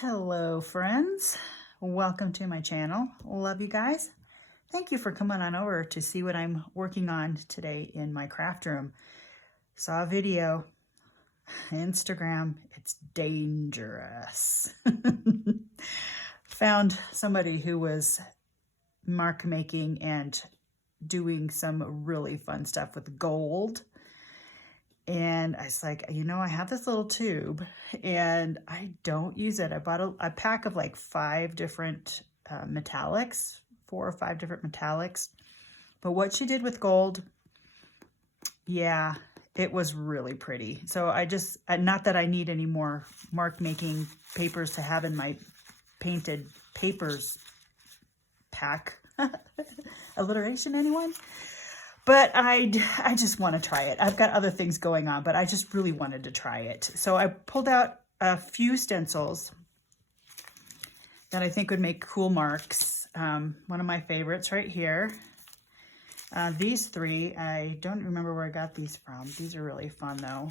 Hello friends, welcome to my channel. Love you guys. Thank you for coming on over to see what I'm working on today in my craft room. Saw a video, Instagram, it's dangerous. Found somebody who was mark making and doing some really fun stuff with gold. And I was like, you know, I have this little tube and I don't use it. I bought a pack of like 5 different metallics, 4 or 5 different metallics. But what she did with gold, yeah, it was really pretty. So I just, not that I need any more mark making papers to have in my painted papers pack. Alliteration, anyone? But I just want to try it. I've got other things going on, but I just really wanted to try it. So I pulled out a few stencils that I think would make cool marks. One of my favorites right here. These 3, I don't remember where I got these from. These are really fun though.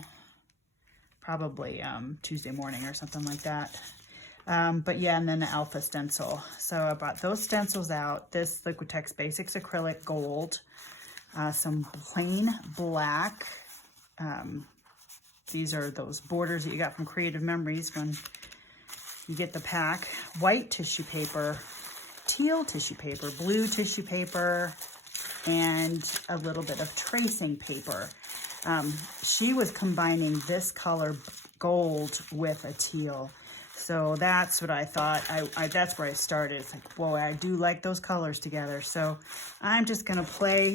Probably Tuesday morning or something like that. But yeah, and then the alpha stencil. So I brought those stencils out. This Liquitex Basics Acrylic Gold. Some plain black. These are those borders that you got from Creative Memories when you get the pack. White tissue paper, teal tissue paper, blue tissue paper, and a little bit of tracing paper. She was combining this color gold with a teal. So that's what I thought. That's where I started. It's like, whoa, I do like those colors together. So I'm just gonna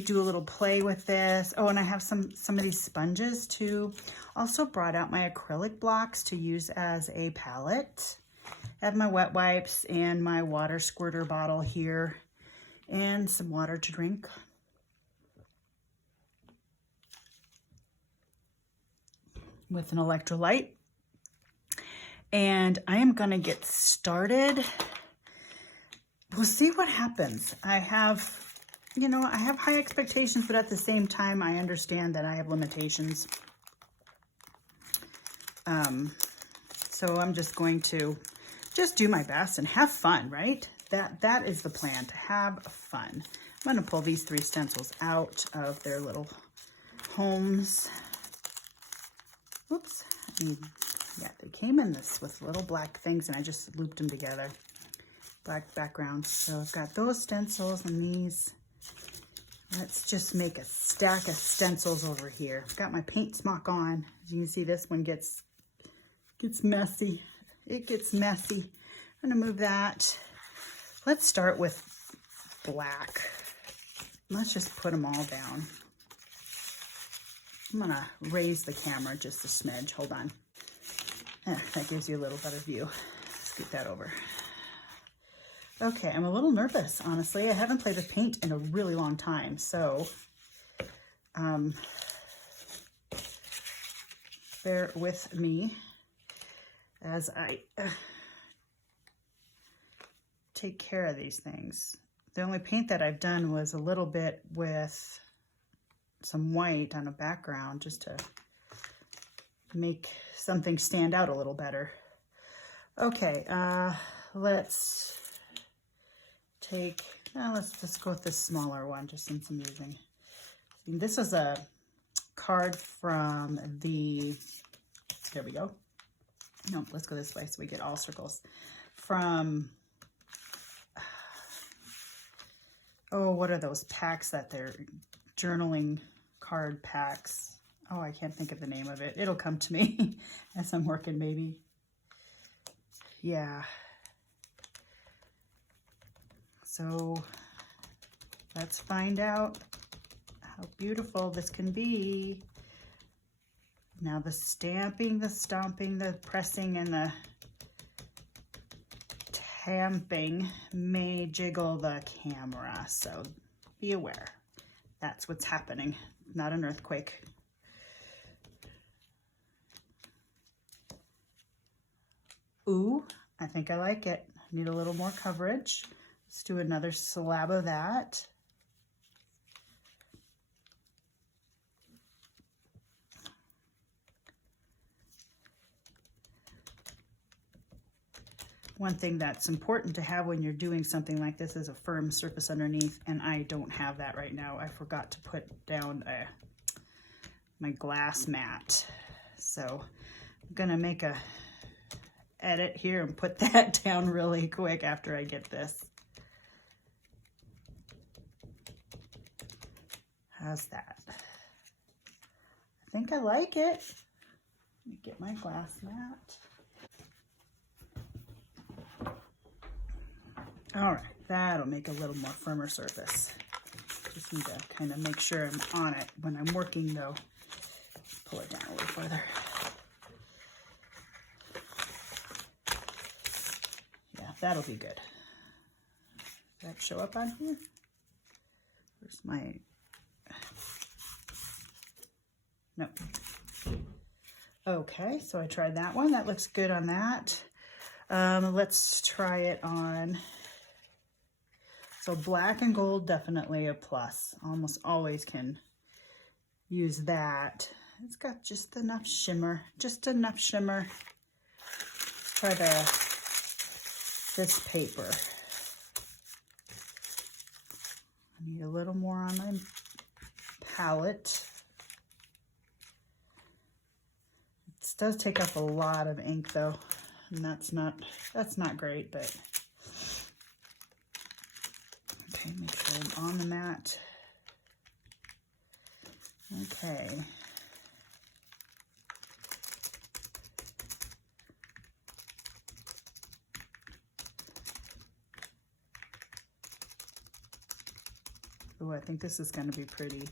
do a little play with this. Oh, and I have some of these sponges too. Also brought out my acrylic blocks to use as a palette. I have my wet wipes and my water squirter bottle here and some water to drink. With an electrolyte. And I am gonna get started. We'll see what happens. I have high expectations, but at the same time, I understand that I have limitations. So I'm just going to do my best and have fun, right? That is the plan, to have fun. I'm gonna pull these 3 stencils out of their little homes. Oops. Yeah, they came in this with little black things and I just looped them together. Black background. So I've got those stencils and these. Let's just make a stack of stencils over here. I've got my paint smock on. As you can see, this one gets messy. It gets messy. I'm gonna move that. Let's start with black. Let's just put them all down. I'm gonna raise the camera just a smidge. Hold on. That gives you a little better view. Scoot that over. Okay, I'm a little nervous, honestly. I haven't played with paint in a really long time, so bear with me as I take care of these things. The only paint that I've done was a little bit with some white on a background just to make something stand out a little better. Okay, let's go with this smaller one, just since I'm using. This is a card from there we go. No, let's go this way so we get all circles. From, oh, what are those packs that they're journaling card packs? Oh, I can't think of the name of it. It'll come to me as I'm working, maybe. Yeah. So let's find out how beautiful this can be. Now the stamping, the stomping, the pressing, and the tamping may jiggle the camera. So be aware. That's what's happening. Not an earthquake. Ooh, I think I like it. Need a little more coverage. Let's do another slab of that. one thing that's important to have when you're doing something like this is a firm surface underneath, and I don't have that right now. I forgot to put down my glass mat. So I'm gonna make a edit here and put that down really quick after I get this. How's that? I think I like it. Let me get my glass mat. All right, that'll make a little more firmer surface. Just need to kind of make sure I'm on it when I'm working though. Pull it down a little further. Yeah, that'll be good. Does that show up on here? Where's my... No. Okay, so I tried that one. That looks good on that. Let's try it on... So black and gold, definitely a plus. Almost always can use that. It's got just enough shimmer, just enough shimmer. Let's try this paper. I need a little more on my palette. It does take up a lot of ink though, and that's not great, but okay, make sure I'm on the mat. Okay. Oh, I think this is going to be pretty.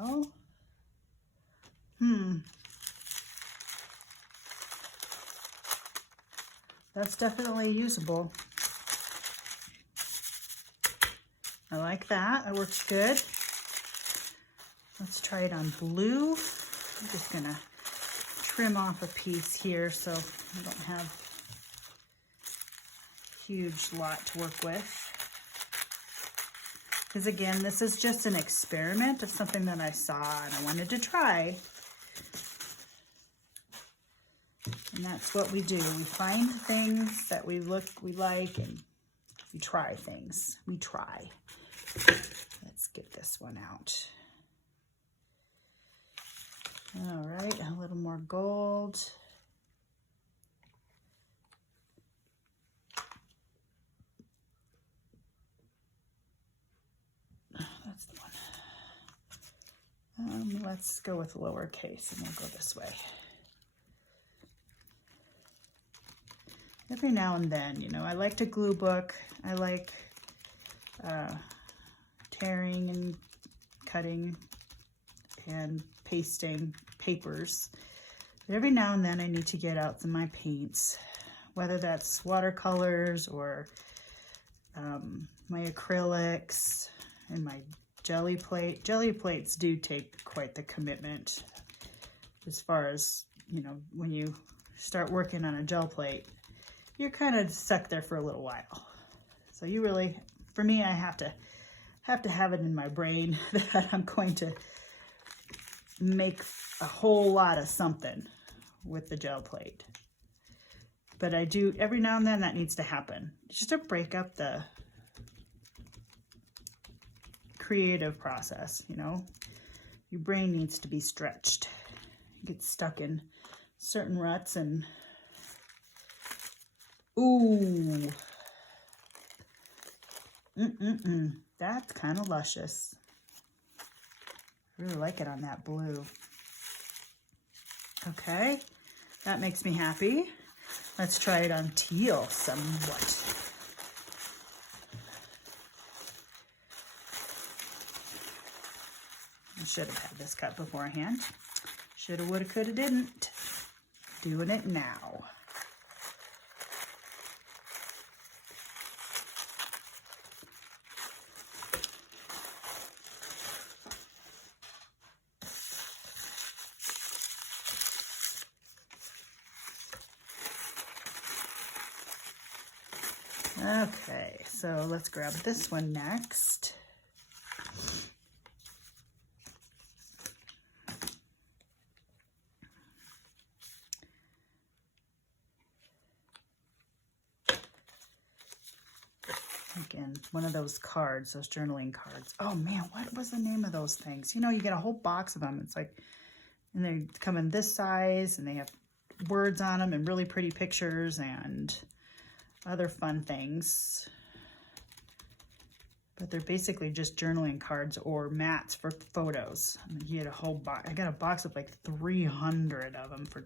Well, that's definitely usable. I like that. That works good. Let's try it on blue. I'm just gonna trim off a piece here so I don't have a huge lot to work with. Because again, this is just an experiment of something that I saw and I wanted to try. And that's what we do. We find things that we like, and we try things. We try. Let's get this one out. All right, a little more gold. That's the one. Let's go with lowercase and we'll go this way. Every now and then, you know, I like to glue book. I like tearing and cutting and pasting papers. But every now and then I need to get out some of my paints, whether that's watercolors or my acrylics and my jelly plate. Jelly plates do take quite the commitment as far as, you know, when you start working on a gel plate, you're kind of stuck there for a little while. So you really, for me, I have to have it in my brain that I'm going to make a whole lot of something with the gel plate. But I do, every now and then that needs to happen, just to break up the creative process, you know. Your brain needs to be stretched. You get stuck in certain ruts and, ooh. That's kind of luscious. I really like it on that blue. Okay, that makes me happy. Let's try it on teal somewhat. I should have had this cut beforehand. Shoulda, woulda, coulda, didn't. Doing it now. Okay, so let's grab this one next. Again, one of those cards, those journaling cards. Oh man, what was the name of those things? You know, you get a whole box of them. It's like, and they come in this size and they have words on them and really pretty pictures and other fun things. But they're basically just journaling cards or mats for photos. I mean, you get a whole box. I got a box of like 300 of them for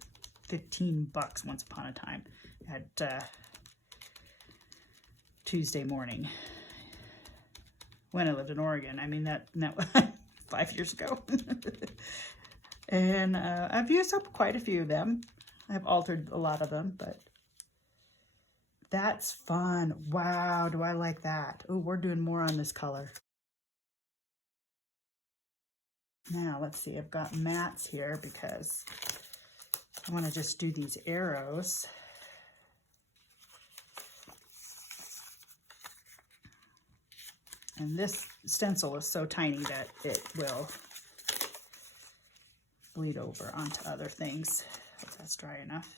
$15 once upon a time at Tuesday morning when I lived in Oregon. I mean, that 5 years ago. And I've used up quite a few of them. I've altered a lot of them, but that's fun. Wow, do I like that. Oh, we're doing more on this color. Now, let's see. I've got mats here because I want to just do these arrows. And this stencil is so tiny that it will bleed over onto other things. If that's dry enough.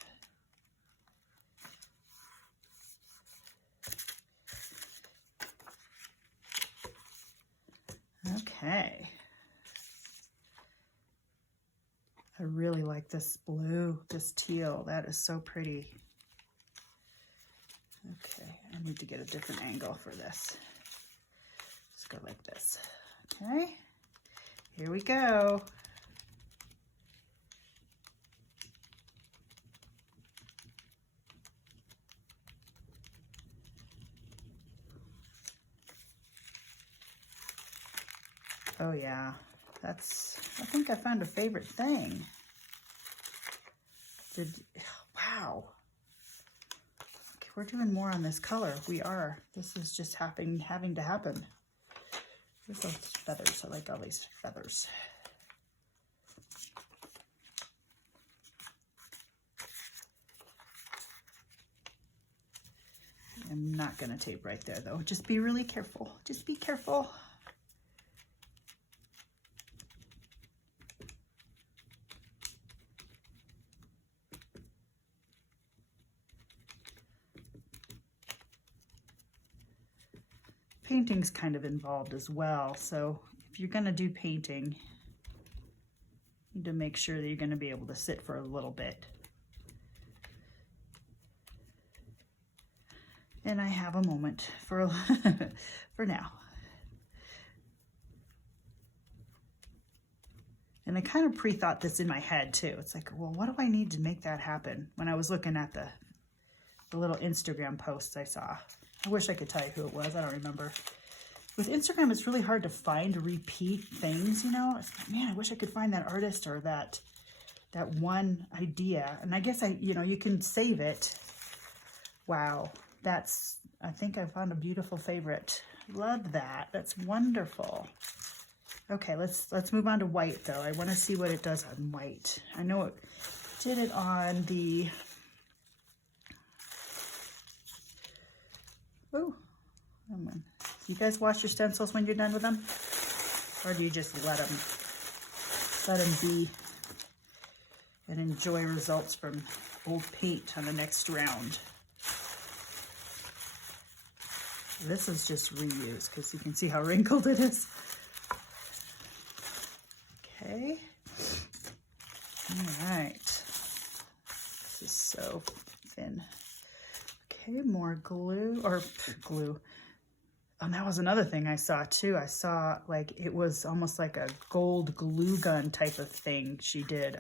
Okay. I really like this blue, this teal. That is so pretty. Okay, I need to get a different angle for this. Let's go like this. Okay, here we go. Oh yeah, I think I found a favorite thing. Wow. Okay, we're doing more on this color. We are. This is just having to happen. There's those feathers. I like all these feathers. I'm not going to tape right there though. Just be really careful. Just be careful. Painting's kind of involved as well, so if you're going to do painting, you need to make sure that you're going to be able to sit for a little bit. And I have a moment for now. And I kind of pre-thought this in my head too. It's like, well, what do I need to make that happen? When I was looking at the little Instagram posts I saw. I wish I could tell you who it was. I don't remember. With Instagram, it's really hard to find repeat things, you know? It's like, man, I wish I could find that artist or that one idea. And I guess you can save it. Wow. I think I found a beautiful favorite. Love that. That's wonderful. Okay, let's move on to white though. I want to see what it does on white. I know it did it on the, oh, do you guys wash your stencils when you're done with them? Or do you just let them be and enjoy results from old paint on the next round? This is just reuse because you can see how wrinkled it is. Okay. All right. This is so thin. Okay, more glue, and that was another thing I saw too. I saw like it was almost like a gold glue gun type of thing she did.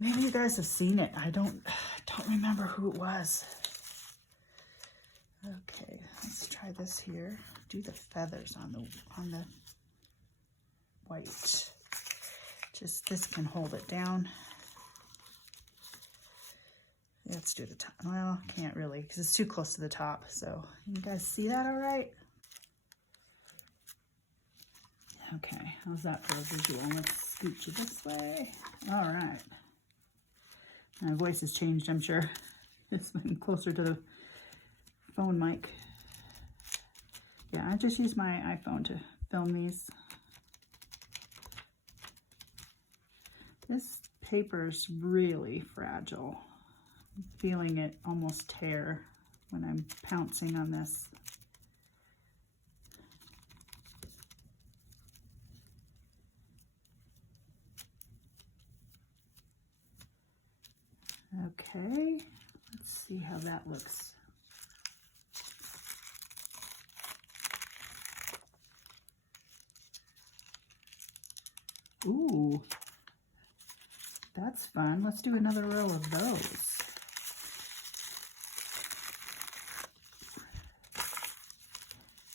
Maybe you guys have seen it. I don't remember who it was. Okay, let's try this here. Do the feathers on the white. Just this can hold it down. Let's do the top. Well, can't really because it's too close to the top. So you guys see that all right? Okay, how's that for a visual? Let's scooch it this way. All right. My voice has changed, I'm sure. It's been closer to phone mic. Yeah, I just use my iPhone to film these. This paper's really fragile. I'm feeling it almost tear when I'm pouncing on this. Okay, let's see how that looks. Ooh, that's fun. Let's do another row of those.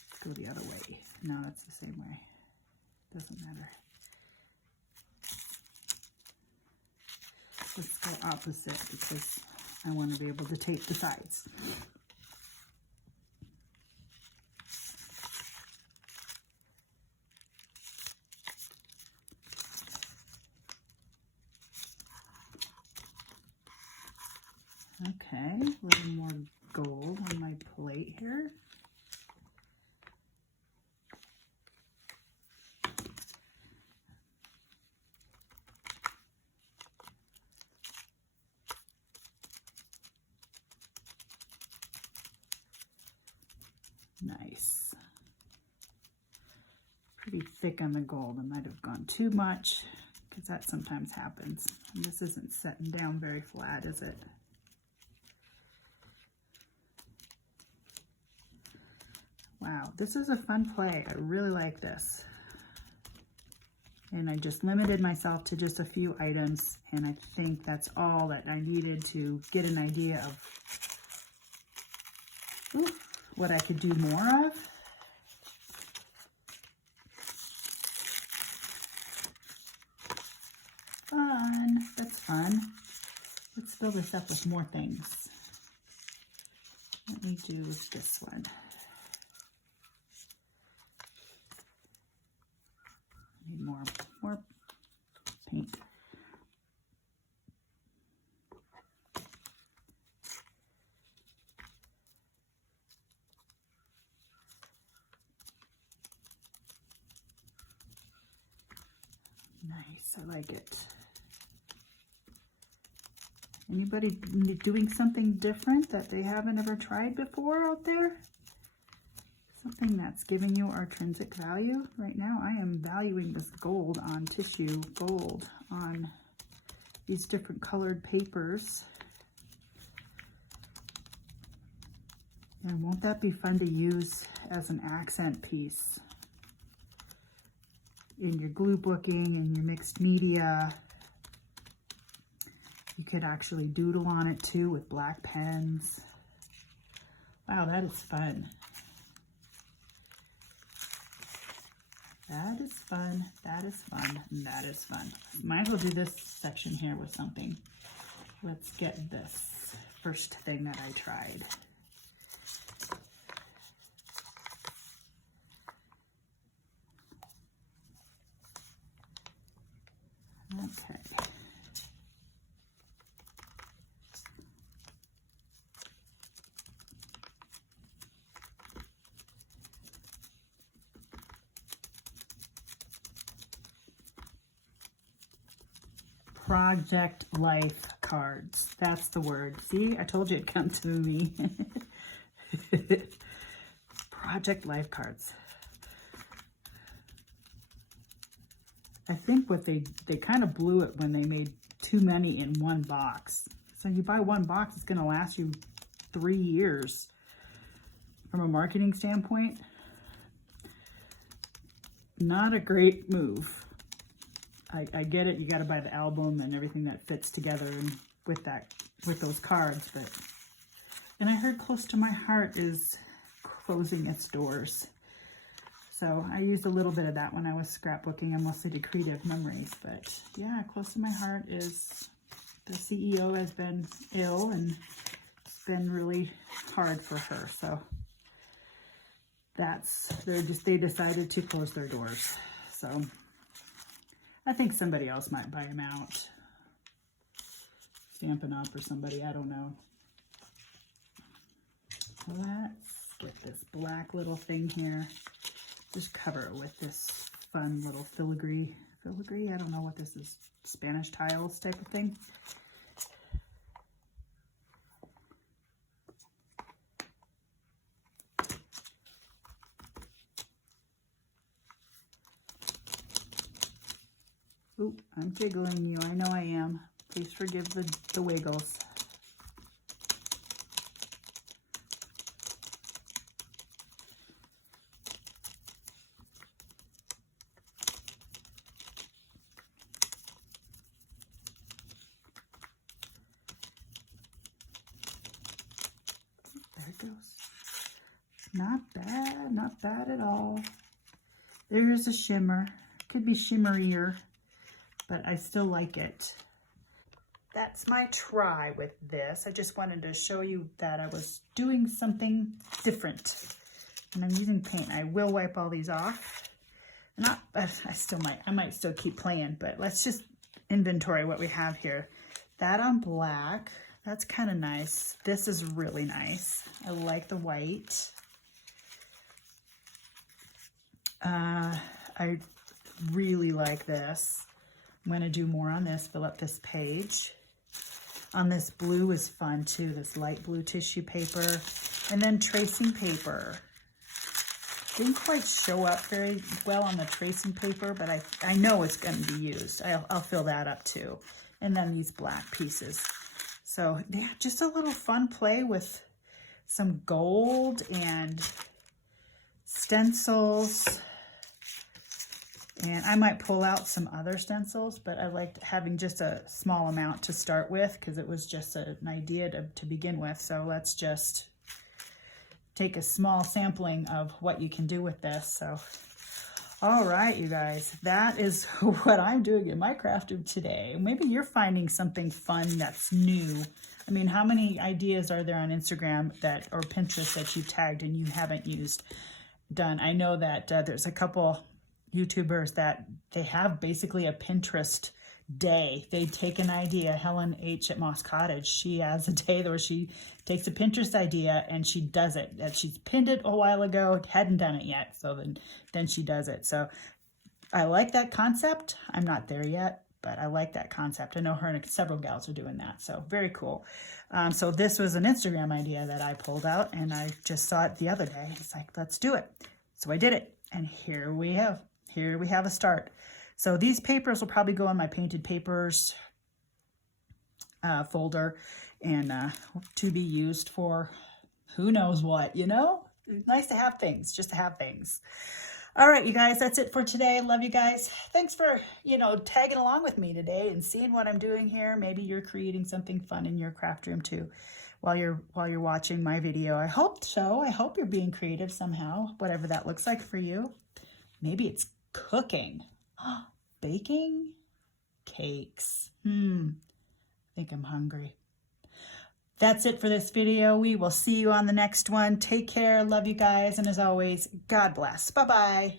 Let's go the other way. No, it's the same way. Doesn't matter. Let's go opposite because I want to be able to tape the sides. Okay, a little more gold on my plate here. Nice. Pretty thick on the gold. I might have gone too much because that sometimes happens. And this isn't setting down very flat, is it? Wow, this is a fun play. I really like this. And I just limited myself to just a few items, and I think that's all that I needed to get an idea of what I could do more of. Fun, that's fun. Let's fill this up with more things. Let me do this one. Need more paint. Nice, I like it. Anybody doing something different that they haven't ever tried before out there? Something that's giving you our intrinsic value. Right now I am valuing this gold on tissue, gold on these different colored papers. And won't that be fun to use as an accent piece in your glue booking and your mixed media? You could actually doodle on it too with black pens. Wow, that is fun. That is fun, that is fun, and that is fun. Might as well do this section here with something. Let's get this first thing that I tried. Okay. Project Life cards. That's the word. See, I told you it'd come to me. Project Life cards. I think what they kind of blew it when they made too many in one box. So you buy one box, it's going to last you 3 years. From a marketing standpoint, not a great move. I get it, you got to buy the album and everything that fits together and with those cards, but and I heard Close to My Heart is closing its doors. So I used a little bit of that when I was scrapbooking. I mostly did Creative Memories, but yeah, Close to My Heart is, the CEO has been ill and it's been really hard for her. So they decided to close their doors. So I think somebody else might buy them out. Stampin' Up! Or somebody, I don't know. let's get this black little thing here. Just cover it with this fun little filigree. Filigree? I don't know what this is. Spanish tiles type of thing. Ooh, I'm jiggling you. I know I am. Please forgive the wiggles. There it goes. Not bad, not bad at all. There's a shimmer. Could be shimmerier, but I still like it. That's my try with this. I just wanted to show you that I was doing something different. And I'm using paint. I will wipe all these off. Not, but I might still keep playing, but let's just inventory what we have here. That on black, that's kind of nice. This is really nice. I like the white. I really like this. I'm going to do more on this, fill up this page. On this blue is fun too, this light blue tissue paper. And then tracing paper. Didn't quite show up very well on the tracing paper, but I know it's going to be used. I'll fill that up too. And then these black pieces. So yeah, just a little fun play with some gold and stencils. And I might pull out some other stencils, but I liked having just a small amount to start with because it was just an idea to begin with. So let's just take a small sampling of what you can do with this. So, all right, you guys, that is what I'm doing in my craft room today. Maybe you're finding something fun that's new. I mean, how many ideas are there on Instagram or Pinterest that you tagged and you haven't done? I know that there's a couple YouTubers that they have basically a Pinterest day. They take an idea. Helen H at Moss Cottage, she has a day where she takes a Pinterest idea and she does it. She's pinned it a while ago, hadn't done it yet, so then she does it. So I like that concept. I'm not there yet, but I like that concept. I know her and several gals are doing that, so very cool. So this was an Instagram idea that I pulled out, and I just saw it the other day. It's like, let's do it. So I did it, and here we have a start. So these papers will probably go in my painted papers folder and to be used for who knows what, you know? It's nice to have things, just to have things. All right, you guys, that's it for today. Love you guys. Thanks for, tagging along with me today and seeing what I'm doing here. Maybe you're creating something fun in your craft room too while you're watching my video. I hope so. I hope you're being creative somehow, whatever that looks like for you. Maybe it's cooking. Baking? Cakes. I think I'm hungry. That's it for this video. We will see you on the next one. Take care. Love you guys. And as always, God bless. Bye-bye.